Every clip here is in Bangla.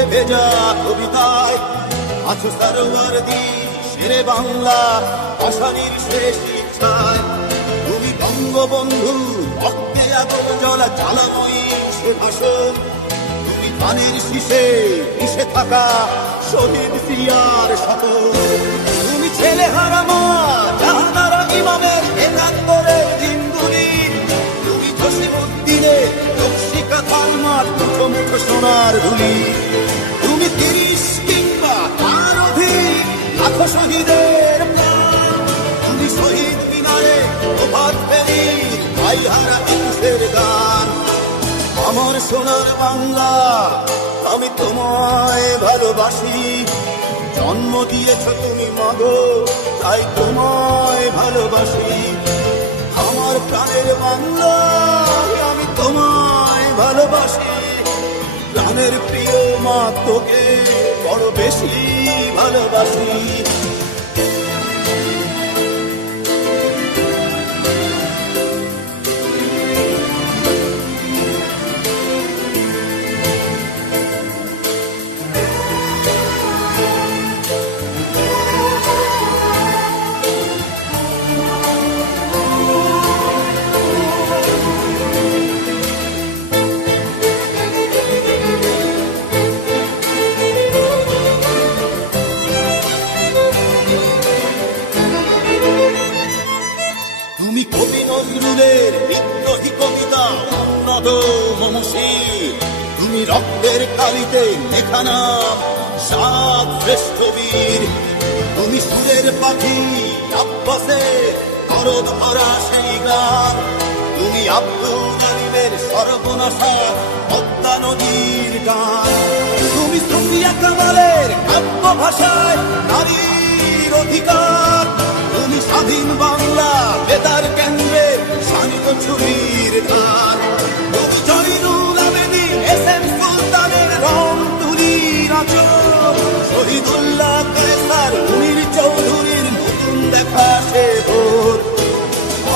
জলে ভেজা কবিতায় আছো সরোয়ারদি শেরে বাংলা আষাঢ়ের শেষ ইচ্ছায়। তুমি বঙ্গবন্ধু রক্তে আগুন জ্বলা জ্বালাময়ী সে ভাষণ। তুমি ধানের শীষে মিশে থাকা শহীদ জিয়ার শপথ। তুমি ছেলে হারা মা জাহানারা ইমামের একাত্তরের দিনগুলি। তুমি জসিমউদ্দিনের নকশিকা থালমার মুঠো মুঠো সোনার ধুলি। তুমি ৩০ কিংবা তার অধিক লাখো শহীদের প্রাণ। তুমি শহীদ মিনারে প্রভাত ফেরির ভাই হারা একুশের গান। আমার সোনার বাংলা আমি তোমায় ভালোবাসি। জন্ম দিয়েছ তুমি মাগো তাই তোমায় ভালোবাসি। আমার প্রাণের বাংলা আমি তোমায় ভালোবাসি। প্রাণের প্রিয় মা তোকে বড় বেশি ভালোবাসি। তুমি কবি নজরুলের বিদ্রোহী কবিতা উন্নত মমশীল। তুমি রক্তের কালিতে লেখা নাম সাত শ্রেষ্ঠ বীর। তুমি সুরের পাখি আব্বাসে করদ ভরা সেই গান। তুমি আব্দুল জালিমের সর্বনাশা পদ্মা নদীর গান। তুমি সুফিয়া কামালের কাব্য ভাষায় নারীর অধিকার। তুমি স্বাধীন বাংলা বেতার কেন্দ্রের শান্ত ছুরির ধার। তুমি জয়নুল আবেদীন এস.এম. সুলতানের রং তুলির আঁচল। শহীদুল্লাহ কায়সার মুনির চৌধুরীর নতুন দেখা সে ভোর।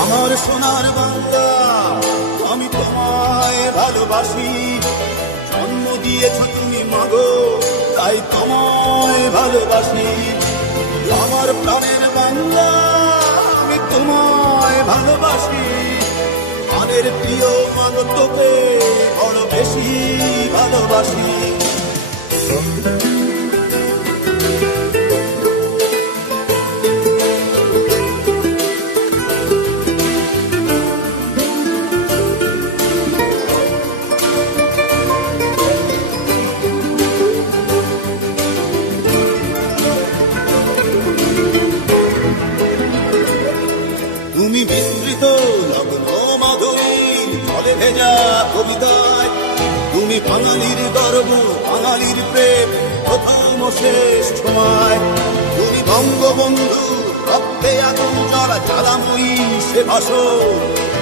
আমার সোনার বাংলা আমি তোমায় ভালোবাসি। জন্ম দিয়েছ তুমি মাগো তাই তোমায় ভালোবাসি। আমার প্রাণের বাংলা আমি তোমায় ভালোবাসি। প্রাণের প্রিয় মাগো তোকে বড় বেশি ভালোবাসি। তুমি বিস্তৃত লগ্ন মাধুরীর জলে ভেজা কবিতায়। তুমি বাঙালির গর্ব বাঙালির প্রেম প্রথম শেষ ছোঁয়ায়। তুমি বঙ্গবন্ধু রক্তে আগুন জ্বলা জ্বালাময়ী সে ভাষণ।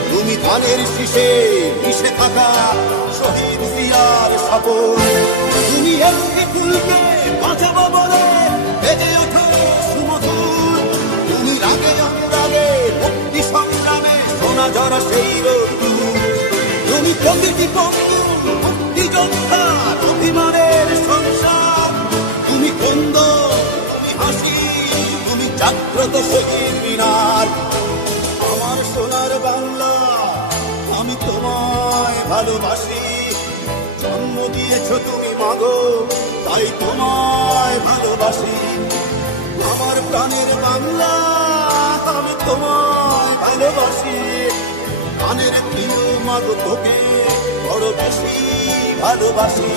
তুমি ধানের শীষে মিশে থাকা শহীদ জিয়ার শপথ। তুমি একটি ফুলকে বাঁচাবো বলে বেজে ওঠো সুমধুর। তুমি রাগে অনুরাগে মুক্তি সংগ্রামে সোনা ঝরা সেই রোদ্দুর। তুমি প্রকৃতি বন্ধু মুক্তিযোদ্ধার অভিমানের সংসার। তুমি কন্দ তুমি হাসি তুমি জাগ্রত শহীদ মিনার। আমার সোনার বাংলা আমি তোমায় ভালোবাসি। জন্ম দিয়েছ তুমি মাগো তাই তোমায় ভালোবাসি। আমার প্রাণের বাংলা আমি তোমায় ভালোবাসি। প্রাণের প্রিয় মাগো তোকে বড় বেশি ভালোবাসি।